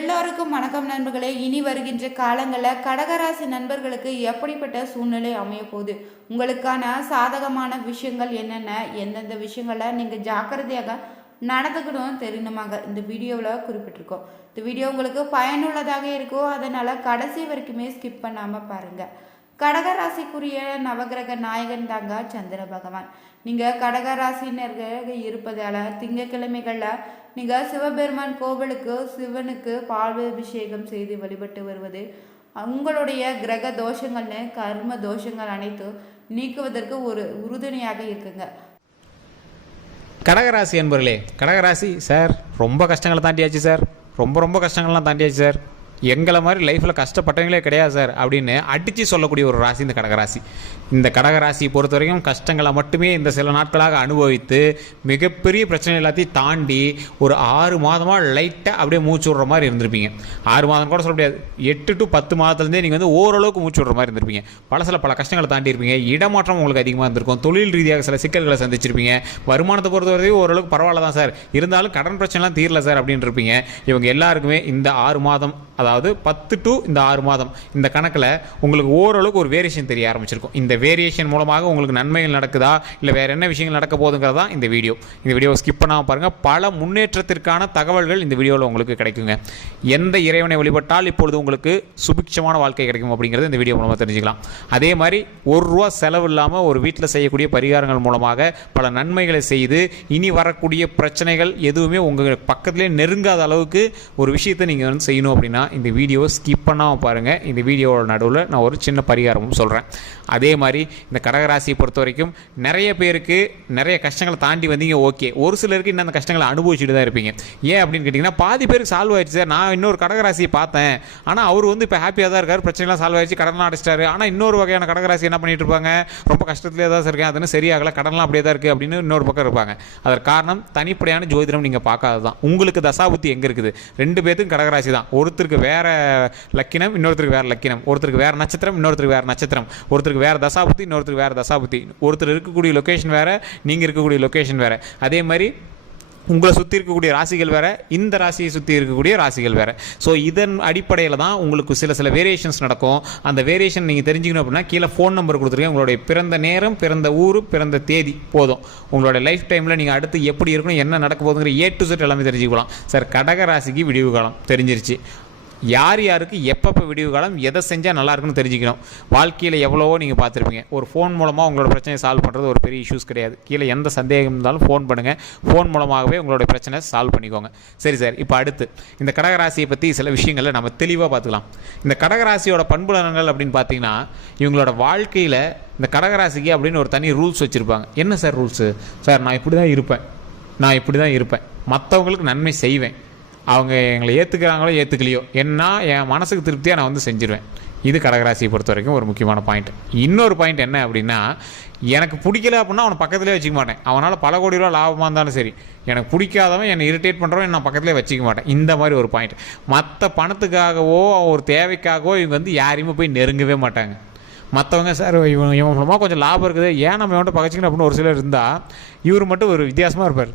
எல்லோருக்கும் வணக்கம் நண்பர்களே. இனி வருகின்ற காலங்களில் கடகராசி நண்பர்களுக்கு எப்படிப்பட்ட சூழ்நிலை அமைய போகுது, உங்களுக்கான சாதகமான விஷயங்கள் என்னென்ன, எந்தெந்த விஷயங்களை நீங்கள் ஜாக்கிரதையாக நடந்துக்கணும் தெரியணுமாங்க இந்த வீடியோவில் குறிப்பிட்டிருக்கோம். இந்த வீடியோ உங்களுக்கு பயனுள்ளதாக இருக்கோ, அதனால் கடைசி வரைக்குமே ஸ்கிப் பண்ணாமல் பாருங்கள். கடகராசிக்குரிய நவகிரக நாயகன் தாங்க சந்திர பகவான். நீங்கள் கடகராசினர்கள் இருப்பதால் திங்கக்கிழமைகளில் நீங்கள் சிவபெருமான் கோவிலுக்கு சிவனுக்கு பால் அபிஷேகம் செய்து வழிபட்டு வருவது உங்களுடைய கிரக தோஷங்கள்னு கர்ம தோஷங்கள் அனைத்தும் நீக்குவதற்கு ஒரு உறுதுணையாக இருக்குங்க. கடகராசி என்பவர்களே, கடகராசி சார் ரொம்ப கஷ்டங்களை தாண்டியாச்சு சார், ரொம்ப கஷ்டங்கள்லாம் தாண்டியாச்சு சார், எங்களை மாதிரி லைஃப்பில் கஷ்டப்பட்டவங்களே கிடையாது சார் அப்படின்னு அடித்து சொல்லக்கூடிய ஒரு ராசி இந்த கடகராசி. இந்த கடகராசியை பொறுத்த வரைக்கும் கஷ்டங்களை மட்டுமே இந்த சில நாட்களாக அனுபவித்து மிகப்பெரிய பிரச்சனை எல்லாத்தையும் தாண்டி ஒரு 6 மாதமாக லைட்டாக அப்படியே மூச்சு விடுற மாதிரி இருந்திருப்பீங்க. 6 மாதம் கூட சொல்ல முடியாது, 8 to 10 மாதத்துலேருந்தே நீங்கள் வந்து ஓரளவுக்கு மூச்சு விடுற மாதிரி இருந்திருப்பீங்க. பல கஷ்டங்களை தாண்டி இருப்பீங்க. இடமாற்றம் உங்களுக்கு அதிகமாக இருந்திருக்கும். தொழில் ரீதியாக சில சிக்கல்களை சந்திச்சிருப்பீங்க. வருமானத்தை பொறுத்த வரைக்கும் ஓரளவுக்கு பரவாயில்ல தான் சார், இருந்தாலும் கடன் பிரச்சனைலாம் தீரல சார் அப்படின்னு இருப்பீங்க. இவங்க எல்லாருக்குமே இந்த 6 மாதம், அதாவது 10 to இந்த 6 மாதம் இந்த கணக்கில் உங்களுக்கு ஓரளவுக்கு ஒரு வேரியேஷன் தெரிய ஆரம்பிச்சிருக்கும். இந்த வேரியேஷன் மூலமாக உங்களுக்கு நன்மைகள் நடக்குதா இல்லை வேறு என்ன விஷயங்கள் நடக்க போகுதுங்கிறதா இந்த வீடியோ ஸ்கிப் பண்ணாமல் பாருங்கள். பல முன்னேற்றத்திற்கான தகவல்கள் இந்த வீடியோவில் உங்களுக்கு கிடைக்குங்க. எந்த இறைவனை வழிபட்டால் இப்பொழுது உங்களுக்கு சுபிக்ஷமான வாழ்க்கை கிடைக்கும் அப்படிங்கிறது இந்த வீடியோ மூலமாக தெரிஞ்சுக்கலாம். அதே மாதிரி ₹1 செலவு இல்லாமல் ஒரு வீட்டில் செய்யக்கூடிய பரிகாரங்கள் மூலமாக பல நன்மைகளை செய்து இனி வரக்கூடிய பிரச்சனைகள் எதுவுமே உங்கள் பக்கத்திலே நெருங்காத அளவுக்கு ஒரு விஷயத்தை நீங்கள் வந்து செய்யணும் அப்படின்னா இந்த வீடியோவை ஸ்கிப் பண்ணாமல் பாருங்கள். இந்த வீடியோவோட நடுவில் நான் ஒரு சின்ன பரிகாரமும் சொல்கிறேன். அதே மாதிரி இந்த கடகராசியை பொறுத்த வரைக்கும் நிறைய பேருக்கு நிறைய கஷ்டங்களை தாண்டி வந்தீங்க, ஓகே. ஒரு சிலருக்கு இன்னும் அந்த கஷ்டங்களை அனுபவிச்சுட்டு தான் இருப்பீங்க. ஏன் அப்படின்னு கேட்டிங்கன்னா, பாதி பேருக்கு சால்வ் ஆயிடுச்சு சார். நான் இன்னொரு கடகராசியை பார்த்தேன், ஆனால் அவர் வந்து இப்போ ஹாப்பியாக தான் இருக்கார், பிரச்சனைலாம் சால்வ் ஆயிடுச்சு, கடன்லாம் அடிச்சிட்டாரு. ஆனால் இன்னொரு வகையான கடகராசி என்ன பண்ணிட்டு இருப்பாங்க, ரொம்ப கஷ்டத்துலேயே தான் இருக்கேன், அதுன்னு சரியாகல, கடன்லாம் அப்படியே தான் இருக்குது அப்படின்னு இன்னொரு பக்கம் இருப்பாங்க. அதற்கு காரணம் தனிப்படையான ஜோதிடம் நீங்கள் பார்க்காது தான். உங்களுக்கு தசாபுத்தி எங்கே இருக்குது? 2 பேருக்கும் கடகராசி தான். ஒருத்தருக்கு வேற லக்கினம், இன்னொருத்தருக்கு வேற லக்கினம். ஒருத்தருக்கு வேற நட்சத்திரம், இன்னொருத்தருக்கு வேற நட்சத்திரம். ஒருத்தருக்கு வேற தசாபுத்தி, இன்னொருத்தருக்கு வேற தசாபுத்தி. ஒருத்தர் இருக்கக்கூடிய லொக்கேஷன் வேற, நீங்கள் இருக்கக்கூடிய லொக்கேஷன் வேற. அதே மாதிரி உங்களை சுற்றி இருக்கக்கூடிய ராசிகள் வேறு, இந்த ராசியை சுற்றி இருக்கக்கூடிய ராசிகள் வேறு. ஸோ இதன் அடிப்படையில் தான் உங்களுக்கு சில வேரியேஷன்ஸ் நடக்கும். அந்த வேரியேஷன் நீங்கள் தெரிஞ்சுக்கணும் அப்படின்னா கீழே ஃபோன் நம்பர் கொடுத்துருக்கேன். உங்களுடைய பிறந்த நேரம், பிறந்த ஊர், பிறந்த தேதி போதும். உங்களோட லைஃப் டைமில் நீங்கள் அடுத்து எப்படி இருக்கணும், என்ன நடக்க போகுதுங்கிற A to Z எல்லாமே தெரிஞ்சுக்கலாம் சார். கடக ராசிக்கு விடிவு காலம் தெரிஞ்சிருச்சு. யார் யாருக்கு எப்பப்போ விடிவு காலம், எதை செஞ்சால் நல்லா இருக்குன்னு தெரிஞ்சுக்கணும். வாழ்க்கையில் எவ்வளவோ நீங்கள் பார்த்துருப்பீங்க. ஒரு ஃபோன் மூலமாக உங்களோட பிரச்சனையை சால்வ் பண்ணுறது ஒரு பெரிய இஷ்யூஸ் கிடையாது. கீழே எந்த சந்தேகம் இருந்தாலும் ஃபோன் பண்ணுங்கள். ஃபோன் மூலமாகவே உங்களோட பிரச்சனை சால்வ் பண்ணிக்கோங்க. சரி சார், இப்போ அடுத்து இந்த கடகராசியை பற்றி சில விஷயங்களை நம்ம தெளிவாக பார்த்துக்கலாம். இந்த கடகராசியோட பண்புலனங்கள் அப்படின்னு பார்த்தீங்கன்னா, இவங்களோட வாழ்க்கையில் இந்த கடகராசிக்கு அப்படின்னு ஒரு தனி ரூல்ஸ் வச்சுருப்பாங்க. என்ன சார் ரூல்ஸு? சார் நான் இப்படி தான் இருப்பேன், மற்றவங்களுக்கு நன்மை செய்வேன், அவங்க எங்களை ஏற்றுக்கிறாங்களோ ஏற்றுக்கலையோ, என்ன என் மனசுக்கு திருப்தியாக நான் வந்து செஞ்சுருவேன். இது கடகராசியை பொறுத்த வரைக்கும் ஒரு முக்கியமான பாயிண்ட். இன்னொரு பாயிண்ட் என்ன அப்படின்னா, எனக்கு பிடிக்கல அப்படின்னா அவனை பக்கத்துலேயே வச்சுக்க மாட்டேன். அவனால் பல கோடி ரூபா லாபமாக இருந்தாலும் சரி, எனக்கு பிடிக்காதவன் என்னை இரிட்டேட் பண்ணுறவன் நான் பக்கத்துலேயே வச்சுக்க மாட்டேன். இந்த மாதிரி ஒரு பாயிண்ட். மற்ற பணத்துக்காகவோ ஒரு தேவைக்காகவோ இவங்க வந்து யாரையுமே போய் நெருங்கவே மாட்டாங்க. மற்றவங்க சார் இவன் மூலமாக கொஞ்சம் லாபம் இருக்குது, ஏன் நம்ம இவன்ட்ட பகச்சிக்கணும் அப்படின்னு ஒரு சிலர் இருந்தால், இவர் மட்டும் ஒரு வித்தியாசமாக இருப்பார்.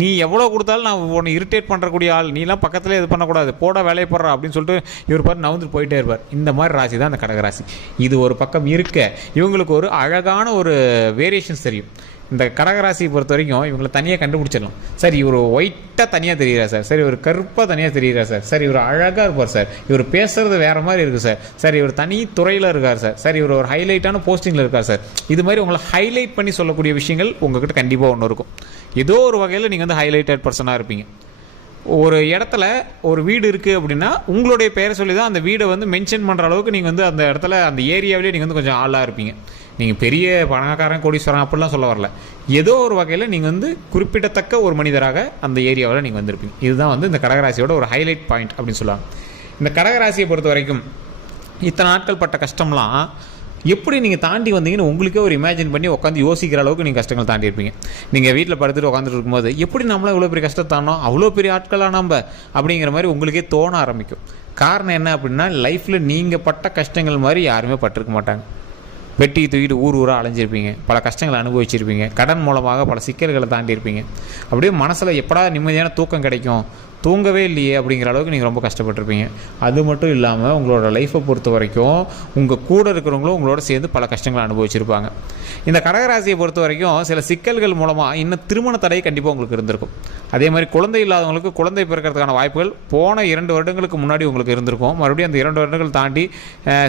நீ எவ்வளோ கொடுத்தாலும் நான் உன்னை இரிட்டேட் பண்ணுறக்கூடிய ஆள், நீலாம் பக்கத்தில் இது பண்ணக்கூடாது, போட வேலையை போடுறா அப்படின்னு சொல்லிட்டு இவர் பார்த்து நவுந்துட்டு போயிட்டே இருப்பார். இந்த மாதிரி ராசி தான் இந்த கடகராசி. இது ஒரு பக்கம் இருக்க, இவங்களுக்கு ஒரு அழகான ஒரு வேரியேஷன்ஸ் தெரியும். இந்த கடகராசியை பொறுத்த வரைக்கும் இவங்களை தனியாக கண்டுபிடிச்சிடலாம். சார் இவர் ஒயிட்டாக தனியாக தெரிகிறார் சார், சரி இவர் கருப்பாக தனியாக தெரிகிறார் சார், சரி இவர் அழகாக இருப்பார் சார், இவர் பேசுறது வேறு மாதிரி இருக்குது சார், சரி இவர் தனி துறையில் இருக்கார் சார், சரி இவர் ஒரு ஹைலைட்டான போஸ்டிங்கில் இருக்கார் சார். இது மாதிரி உங்களை ஹைலைட் பண்ணி சொல்லக்கூடிய விஷயங்கள் உங்கள்கிட்ட கண்டிப்பாக ஒன்று இருக்கும். ஏதோ ஒரு வகையில் நீங்கள் வந்து ஹைலைட்டட் பர்சனாக இருப்பீங்க. ஒரு இடத்துல ஒரு வீடு இருக்குது அப்படின்னா உங்களுடைய பெயரை சொல்லி தான் அந்த வீடை வந்து மென்ஷன் பண்ணுற அளவுக்கு நீங்கள் வந்து அந்த இடத்துல அந்த ஏரியாவிலே நீங்கள் வந்து கொஞ்சம் ஆளாக இருப்பீங்க. நீங்கள் பெரிய பணக்காரன் கோடீஸ்வரன் அப்படிலாம் சொல்ல வரல. ஏதோ ஒரு வகையில் நீங்கள் வந்து குறிப்பிடத்தக்க ஒரு மனிதராக அந்த ஏரியாவில் நீங்கள் வந்திருப்பீங்க. இதுதான் வந்து இந்த கடகராசியோட ஒரு ஹைலைட் பாயிண்ட் அப்படின்னு சொல்லுவாங்க. இந்த கடகராசியை பொறுத்த வரைக்கும் இத்தனை நாட்கள் பட்ட கஷ்டம்லாம் எப்படி நீங்கள் தாண்டி வந்தீங்கன்னு உங்களுக்கே ஒரு இமேஜின் பண்ணி உட்காந்து யோசிக்கிற அளவுக்கு நீங்கள் கஷ்டங்கள் தாண்டி இருப்பீங்க. நீங்கள் வீட்டில் படுத்துட்டு உட்காந்துட்டு இருக்கும்போது எப்படி நம்மளாம் இவ்வளோ பெரிய கஷ்டத்தானோ, அவ்வளோ பெரிய ஆட்களாக நம்ம அப்படிங்கிற மாதிரி உங்களுக்கே தோண ஆரம்பிக்கும். காரணம் என்ன அப்படின்னா, லைஃப்பில் நீங்கள் பட்ட கஷ்டங்கள் மாதிரி யாருமே பட்டிருக்க மாட்டாங்க. வெட்டி தூக்கிட்டு ஊராக அலைஞ்சிருப்பீங்க, பல கஷ்டங்களை அனுபவிச்சிருப்பீங்க, கடன் மூலமாக பல சிக்கல்களை தாண்டி இருப்பீங்க. அப்படியே மனசில் எப்படா நிம்மதியான தூக்கம் கிடைக்கும், தூங்கவே இல்லையே அப்படிங்கிற அளவுக்கு நீங்கள் ரொம்ப கஷ்டப்பட்டுருப்பீங்க. அது மட்டும் இல்லாமல் உங்களோட லைஃப்பை பொறுத்த வரைக்கும் உங்கள் கூட இருக்கிறவங்களும் உங்களோட சேர்ந்து பல கஷ்டங்களை அனுபவிச்சிருப்பாங்க. இந்த கடகராசியை பொறுத்த வரைக்கும் சில சிக்கல்கள் மூலமாக இன்னும் திருமண தடை கண்டிப்பாக உங்களுக்கு இருந்திருக்கும். அதே மாதிரி குழந்தை இல்லாதவங்களுக்கு குழந்தை பிறக்கிறதுக்கான வாய்ப்புகள் போன 2 வருடங்களுக்கு முன்னாடி உங்களுக்கு இருந்திருக்கும். மறுபடியும் அந்த 2 வருடங்கள் தாண்டி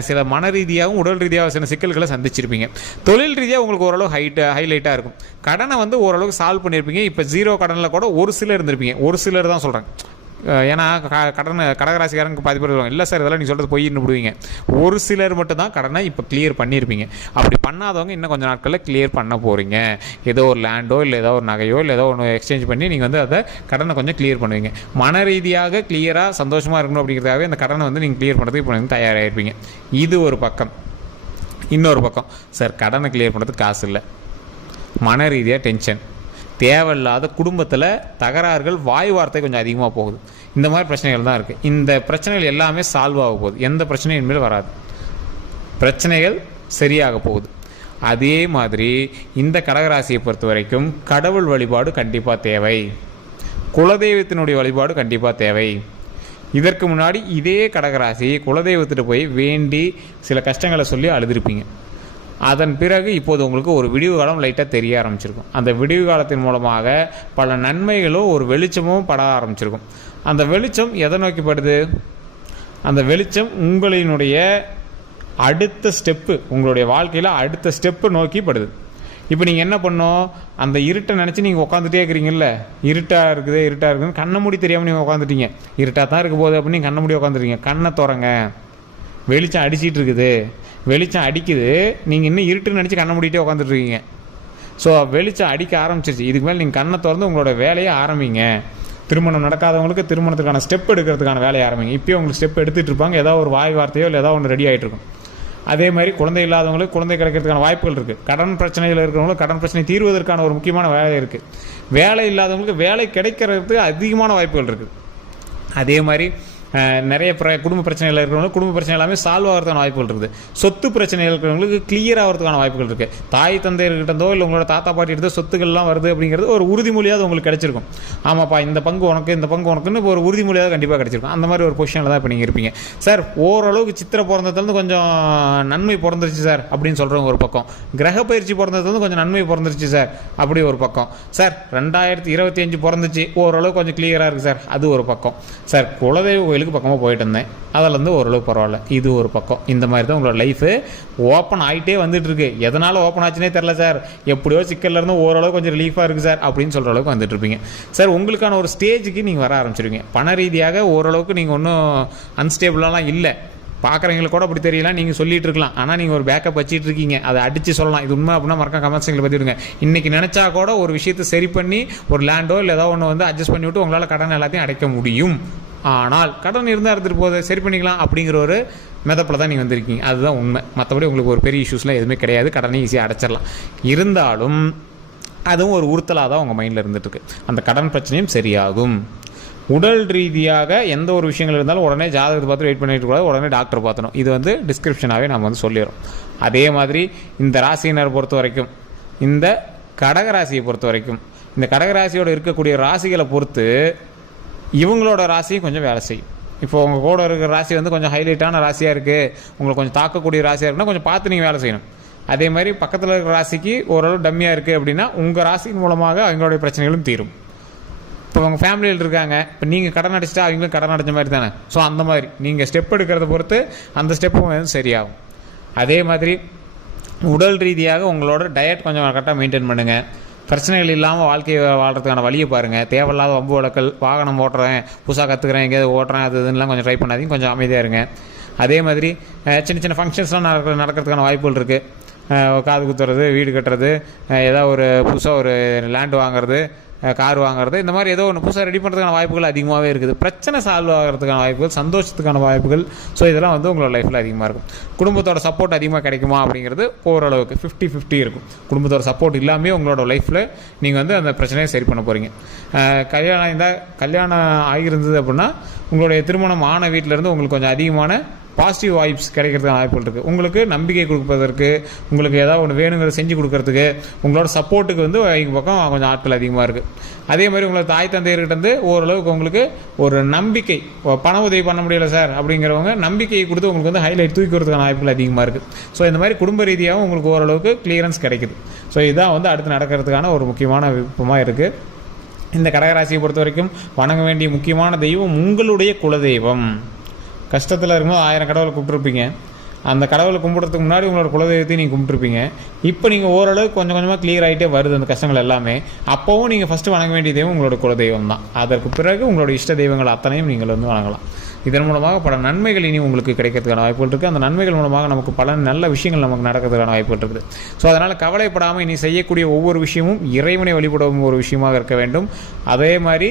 சில மன ரீதியாகவும் உடல் ரீதியாக சில சிக்கல்களை சந்திச்சிருப்பீங்க. தொழில் ரீதியாக உங்களுக்கு ஓரளவு ஹைலைட்டாக இருக்கும். கடனை வந்து ஓரளவுக்கு சால்வ் பண்ணியிருப்பீங்க. இப்போ 0 கடனில் கூட ஒரு சிலர் இருந்திருப்பீங்க. ஒரு சிலர் தான் சொல்கிறேன். ஏன்னா கடகராசிக்காரங்க பாதி பேர் சொல்லுவாங்க, இல்லை சார் இதெல்லாம் நீ சொல்கிறது பொய்ன்னு விடுவீங்க. ஒரு சிலர் மட்டும் தான் கடனை இப்போ கிளியர் பண்ணியிருப்பீங்க. அப்படி பண்ணாதவங்க இன்னும் கொஞ்சம் நாட்களில் கிளியர் பண்ண போகிறீங்க. ஏதோ ஒரு லேண்டோ இல்லை ஏதோ ஒரு நகையோ இல்லை ஏதோ ஒன்று எக்ஸ்சேஞ்ச் பண்ணி நீங்கள் வந்து அதை கடனை கொஞ்சம் கிளியர் பண்ணுவீங்க. மன ரீதியாக கிளியராக சந்தோஷமாக இருக்கணும் அப்படிங்கிறதாகவே அந்த கடனை வந்து நீங்கள் கிளியர் பண்ணுறதுக்கு இப்போ வந்து தயாராகிருப்பீங்க. இது ஒரு பக்கம். இன்னொரு பக்கம், சார் கடனை கிளியர் பண்ணுறதுக்கு காசு இல்லை, மன ரீதியாக டென்ஷன், தேவையில்லாத குடும்பத்தில் தகராறுகள், வாய் வார்த்தை கொஞ்சம் அதிகமாக போகுது. இந்த மாதிரி பிரச்சனைகள் தான் இருக்குது. இந்த பிரச்சனைகள் எல்லாமே சால்வ் ஆக போகுது. எந்த பிரச்சனையும் இனிமேல் வராது. பிரச்சனைகள் சரியாக போகுது. அதே மாதிரி இந்த கடகராசியை பொறுத்த வரைக்கும் கடவுள் வழிபாடு கண்டிப்பாக தேவை. குலதெய்வத்தினுடைய வழிபாடு கண்டிப்பாக தேவை. இதற்கு முன்னாடி இதே கடகராசி குலதெய்வத்திட்ட போய் வேண்டி சில கஷ்டங்களை சொல்லி அழுதுருப்பீங்க. அதன் பிறகு இப்போது உங்களுக்கு ஒரு விடிவு காலம் லைட்டாக தெரிய ஆரம்பிச்சிருக்கும். அந்த விடிவு காலத்தின் மூலமாக பல நன்மைகளும் ஒரு வெளிச்சமும் பட ஆரம்பிச்சிருக்கும். அந்த வெளிச்சம் எதை நோக்கி படுது? அந்த வெளிச்சம் உங்களினுடைய அடுத்த ஸ்டெப்பு, உங்களுடைய வாழ்க்கையில் அடுத்த ஸ்டெப்பு நோக்கி படுது. இப்போ நீங்கள் என்ன பண்ணோம்? அந்த இருட்டை நினச்சி நீங்கள் உட்காந்துட்டே இருக்கிறீங்கல்ல, இருட்டாக இருக்குதுன்னு கண்ணை மூடி தெரியாமல் நீங்கள் உட்காந்துட்டீங்க. இருட்டாக தான் இருக்க போகுது அப்படின்னு கண்ணை மூடி உட்காந்துட்டீங்க. கண்ணை திறங்க, வெளிச்சம் அடிச்சிட்டு இருக்குது, வெளிச்சம் அடிக்குது, நீங்கள் இன்னும் இருட்டுன்னு நினச்சி கண்ணை மூடிட்டே உட்காந்துட்ருக்கீங்க. ஸோ வெளிச்சம் அடிக்க ஆரம்பிச்சிருச்சு. இதுக்கு மேலே நீங்கள் கண்ணை திறந்து உங்களோட வேலையை ஆரம்பிங்க. திருமணம் நடக்காதவங்களுக்கு திருமணத்துக்கான ஸ்டெப் எடுக்கிறதுக்கான வேலையை ஆரம்பிங்க. இப்போயே உங்களுக்கு ஸ்டெப் எடுத்துகிட்டு இருப்பாங்க. ஏதாவது ஒரு வாய் வார்த்தையோ இல்லை ஏதாவது ஒன்று ரெடி ஆகிட்டு இருக்கும். அதே மாதிரி குழந்தை இல்லாதவங்களுக்கு குழந்தை கிடைக்கிறதுக்கான வாய்ப்புகள் இருக்குது. கடன் பிரச்சனைகள் இருக்கிறவங்களுக்கு கடன் பிரச்சனை தீர்வதற்கான ஒரு முக்கியமான வேலை இருக்குது. வேலை இல்லாதவங்களுக்கு வேலை கிடைக்கிறதுக்கு அதிகமான வாய்ப்புகள் இருக்குது. அதே மாதிரி நிறைய குடும்ப பிரச்சனைகள் இருக்கிறவங்களுக்கு குடும்ப பிரச்சனை எல்லாமே சால்வ் ஆகிறதுக்கான வாய்ப்புகள் இருக்குது. சொத்து பிரச்சனைகள் இருக்கிறவங்களுக்கு கிளியர் ஆகிறதுக்கான வாய்ப்புகள் இருக்குது. தாய் தந்தையர்கிட்டதோ இல்லை உங்களோட தாத்தா பாட்டி எடுத்தோ சொத்துக்கள்லாம் வருது அப்படிங்கிறது ஒரு உறுதிமொழியாவது உங்களுக்கு கிடைச்சிருக்கும். ஆமாப்பா இந்த பங்கு உனக்கு இந்த பங்கு உனக்குன்னு ஒரு உறுதிமொழியாவது கண்டிப்பாக கிடைச்சிருக்கும். அந்த மாதிரி ஒரு பொசிஷனில் தான் இப்போ நீங்கள் இருப்பீங்க. சார் ஓரளவுக்கு சித்திரை பிறந்ததுலேருந்து கொஞ்சம் நன்மை பிறந்துருச்சு சார் அப்படின்னு சொல்கிறவங்க ஒரு பக்கம், கிரக பயிற்சி பிறந்ததுலேருந்து கொஞ்சம் நன்மை பிறந்துருச்சு சார் அப்படி ஒரு பக்கம், சார் 2025 பிறந்துச்சு ஓரளவுக்கு கொஞ்சம் கிளியராக இருக்குது சார் அது ஒரு பக்கம், சார் குலதெய்வ பக்கமாக போயிட்டு இருந்தேன் அதில் ஓரளவு பரவாயில்ல இது ஒரு பக்கம். இந்த மாதிரி தான் உங்களோட லைஃபு ஓப்பன் ஆகிட்டே வந்துட்டு இருக்கு. எதனால் ஓப்பன் ஆச்சுனே தெரில சார், எப்படியோ சிக்கல்லேருந்து ஓரளவு கொஞ்சம் ரிலீஃபாக இருக்குது சார் அப்படின்னு சொல்கிற அளவுக்கு வந்துட்டு இருப்பீங்க. சார் உங்களுக்கான ஒரு ஸ்டேஜுக்கு நீங்கள் வர ஆரம்பிச்சிருவீங்க. பண ரீதியாக ஓரளவுக்கு நீங்கள் ஒன்றும் அன்ஸ்டேபிளாலாம் இல்லை. பார்க்குறவங்களுக்கு கூட அப்படி தெரியலாம், நீங்கள் சொல்லிட்டு இருக்கலாம். ஆனால் நீங்கள் ஒரு பேக்கப் வச்சுட்டு இருக்கீங்க. அதை அடித்து சொல்லலாம். இது உண்மை அப்படின்னா மறக்காம கமெண்ட்ஸில் பற்றி விடுங்க. இன்றைக்கி நினச்சா கூட ஒரு விஷயத்தை சரி பண்ணி ஒரு லேண்டோ இல்லை ஏதோ ஒன்று வந்து அட்ஜஸ்ட் பண்ணி விட்டு உங்களால் கடன் எல்லாத்தையும் அடைக்க முடியும். ஆனால் கடன் இருந்தால் எடுத்துகிட்டு போதை சரி பண்ணிக்கலாம் அப்படிங்கிற ஒரு மெதப்பில் தான் நீங்கள் வந்திருக்கீங்க. அதுதான் உண்மை. மற்றபடி உங்களுக்கு ஒரு பெரிய இஷ்யூஸ்லாம் எதுவுமே கிடையாது. கடனை ஈஸியாக அடைச்சிடலாம். இருந்தாலும் அதுவும் ஒரு உறுத்தலாக தான் உங்கள் மைண்டில் இருந்துகிட்ருக்கு. அந்த கடன் பிரச்சனையும் சரியாகும். உடல் ரீதியாக எந்த ஒரு விஷயங்கள் இருந்தாலும் உடனே ஜாதகத்தை பார்த்து வெயிட் பண்ணிட்டு கூடாது, உடனே டாக்டர் பார்த்தணும். இது வந்து டிஸ்கிரிப்ஷனாகவே நம்ம வந்து சொல்லிடுறோம். அதே மாதிரி இந்த ராசியினர் பொறுத்த வரைக்கும், இந்த கடகராசியை பொறுத்த வரைக்கும், இந்த கடகராசியோடு இருக்கக்கூடிய ராசிகளை பொறுத்து இவங்களோட ராசியும் கொஞ்சம் வேலை செய்யும். இப்போ உங்கள் கூட இருக்கிற ராசி வந்து கொஞ்சம் ஹைலைட்டான ராசியாக இருக்குது, உங்களுக்கு கொஞ்சம் தாக்கக்கூடிய ராசியாக இருக்குன்னா கொஞ்சம் பார்த்து நீங்கள் வேலை செய்யணும். அதே மாதிரி பக்கத்தில் இருக்கிற ராசிக்கு ஓரளவு டம்மியாக இருக்குது அப்படின்னா உங்கள் ராசியின் மூலமாக அவங்களுடைய பிரச்சனைகளும் தீரும். இப்போ உங்கள் ஃபேமிலியில் இருக்காங்க, இப்போ நீங்கள் கடன் அடிச்சிட்டா அவங்களும் கடன் அடைஞ்ச மாதிரி தானே. ஸோ அந்த மாதிரி நீங்கள் ஸ்டெப் எடுக்கிறத பொறுத்து அந்த ஸ்டெப்பும் வந்து சரியாகும். அதே மாதிரி உடல் ரீதியாக உங்களோட டயட் கொஞ்சம் கரெக்டாக மெயின்டைன் பண்ணுங்கள். பிரச்சனைகள் இல்லாமல் வாழ்க்கையை வாழ்கிறதுக்கான வழியை பாருங்கள். தேவையில்லாத வம்பு வழக்கல், வாகனம் ஓட்டுறேன், புதுசாக கற்றுக்கிறேன், எங்கேயாவது ஓட்டுறேன், அது இதுலாம் கொஞ்சம் ட்ரை பண்ணாதீங்க. கொஞ்சம் அமைதியாக இருங்க. அதே மாதிரி சின்ன சின்ன ஃபங்க்ஷன்ஸ்லாம் நடக்கிறதுக்கான வாய்ப்புகள் இருக்குது. காது குத்துறது, வீடு கட்டுறது, ஏதாவது ஒரு புதுசாக ஒரு லேண்டு வாங்குறது, கார் வாங்குறது, இந்த மாதிரி ஏதோ ஒன்று புதுசாக ரெடி பண்ணுறதுக்கான வாய்ப்புகள் அதிகமாகவே இருக்குது. பிரச்சனை சால்வ் ஆகிறதுக்கான வாய்ப்புகள், சந்தோஷத்துக்கான வாய்ப்புகள், ஸோ இதெல்லாம் வந்து உங்களோட லைஃப்பில் அதிகமாக இருக்கும். குடும்பத்தோட சப்போர்ட் அதிகமாக கிடைக்குமா அப்படிங்கிறது ஓரளவுக்கு 50-50 இருக்கும். குடும்பத்தோட சப்போர்ட் இல்லாமல் உங்களோட லைஃப்பில் நீங்கள் வந்து அந்த பிரச்சனையை சரி பண்ண போகிறீங்க. கல்யாணம் ஆகியிருந்தது அப்படின்னா உங்களுடைய திருமணம் ஆன வீட்டிலேருந்து உங்களுக்கு கொஞ்சம் அதிகமான பாசிட்டிவ் வைப்ஸ் கிடைக்கிறதுக்கான வாய்ப்புகள் இருக்குது. உங்களுக்கு நம்பிக்கை கொடுப்பதற்கு, உங்களுக்கு ஏதாவது ஒன்று வேணுங்கிறத செஞ்சு கொடுக்கறதுக்கு, உங்களோட சப்போர்ட்டுக்கு வந்து எங்கள் பக்கம் கொஞ்சம் ஆட்கள் அதிகமாக இருக்குது. அதே மாதிரி உங்களை தாய் தந்தையர்கிட்ட இருந்து ஓரளவுக்கு உங்களுக்கு ஒரு நம்பிக்கை, பண உதவி பண்ண முடியல சார் அப்படிங்கிறவங்க நம்பிக்கையை கொடுத்து உங்களுக்கு வந்து ஹைலைட் தூக்கி வரதுக்கான வாய்ப்புகள் அதிகமாக இருக்குது. ஸோ இந்த மாதிரி குடும்ப ரீதியாகவும் உங்களுக்கு ஓரளவுக்கு கிளியரன்ஸ் கிடைக்குது. ஸோ இதுதான் வந்து அடுத்து நடக்கிறதுக்கான ஒரு முக்கியமான விருப்பமாக இருக்குது. இந்த கடகராசியை பொறுத்த வரைக்கும் வணங்க வேண்டிய முக்கியமான தெய்வம் உங்களுடைய குலதெய்வம். கஷ்டத்தில் இருக்கும்போது 1000 கடவுளை கூப்பிட்டுருப்பீங்க. அந்த கடவுளை கும்பிட்றதுக்கு முன்னாடி உங்களோட குலதெய்வத்தையும் நீங்கள் கும்பிட்டுருப்பீங்க. இப்போ நீங்கள் ஓரளவுக்கு கொஞ்சம் கொஞ்சமாக கிளியர் ஆகிட்டே வருது அந்த கஷ்டங்கள் எல்லாமே. அப்போவும் நீங்கள் ஃபஸ்ட்டு வணங்க வேண்டிய தெய்வம் உங்களோட குலதெய்வம் தான். அதற்கு பிறகு உங்களோட இஷ்ட தெய்வங்கள் அத்தனையும் நீங்கள் வந்து வணங்கலாம். இதன் மூலமாக பல நன்மைகள் இனி உங்களுக்கு கிடைக்கிறதுக்கான வாய்ப்புகள் இருக்குது. அந்த நன்மைகள் மூலமாக நமக்கு பல நல்ல விஷயங்கள் நமக்கு நடக்கிறதுக்கான வாய்ப்புகள் இருக்குது. ஸோ அதனால் கவலைப்படாமல் இனி செய்யக்கூடிய ஒவ்வொரு விஷயமும் இறைவனை வழிபடும் ஒரு விஷயமாக இருக்க வேண்டும். அதே மாதிரி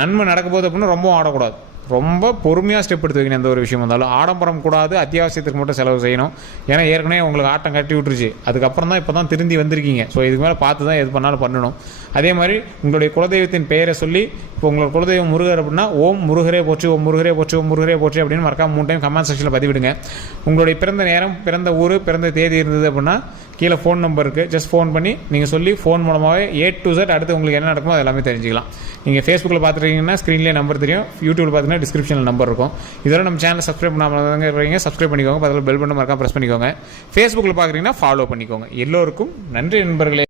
நன்மை நடக்கும்போது அப்படின்னா ரொம்ப ஆடக்கூடாது. ரொம்ப பொறுமையாக ஸ்டெப் எடுத்து வைக்கணும். எந்த ஒரு விஷயம் வந்தாலும் ஆடம்பரம் கூடாது. அத்தியாவசியத்துக்கு மட்டும் செலவு செய்யணும். ஏன்னா ஏற்கனவே உங்களுக்கு ஆட்டம் கட்டி விட்டுருச்சு. அதுக்கப்புறம் தான் இப்போ தான் திருந்தி வந்திருக்கீங்க. ஸோ இதுக்கு மேலே பார்த்து தான் எது பண்ணாலும் பண்ணணும். அதே மாதிரி உங்களுடைய குலதெய்வத்தின் பெயரை சொல்லி, இப்போ உங்களோட குலதெய்வம் முருகர் அப்படின்னா ஓம் முருகரே போற்றி, ஓம் முருகரே போற்றி, ஓம் முருகரே போற்றி அப்படின்னு மறக்காம 3 டைம் கமெண்ட் செக்ஷனில் பதிவிடுங்க. உங்களுடைய பிறந்த நேரம், பிறந்த ஊர், பிறந்த தேதி இருந்தது அப்படின்னா கீழே ஃபோன் நம்பர் இருக்குது. ஜஸ்ட் ஃபோன் பண்ணி நீங்கள் சொல்லி ஃபோன் மூலமாகவே A to Z அடுத்து உங்களுக்கு என்ன நடக்குமோ அது எல்லாமே தெரிஞ்சுக்கலாம். நீங்கள் ஃபேஸ்புக்கில் பார்த்துருக்கீங்கன்னா ஸ்க்ரீன்லேயே நம்பர் தெரியும். யூடியூப்பில் பார்த்தீங்கன்னா டிஸ்கிரிப்ஷனில் நம்பர் இருக்கும். இதோட நம்ம சேனல் சப்ஸ்கிரைப் பண்ணாமல் இருக்கிறீங்க, சப்ஸ்கிரைப் பண்ணிக்கோங்க. பதில் பெல் பட்டன் மறக்காம ப்ரெஸ் பண்ணிக்கோங்க. ஃபேஸ்புக்கில் பார்க்குறீங்கன்னா ஃபாலோ பண்ணிக்கோங்க. எல்லோருக்கும் நன்றி நண்பர்களே.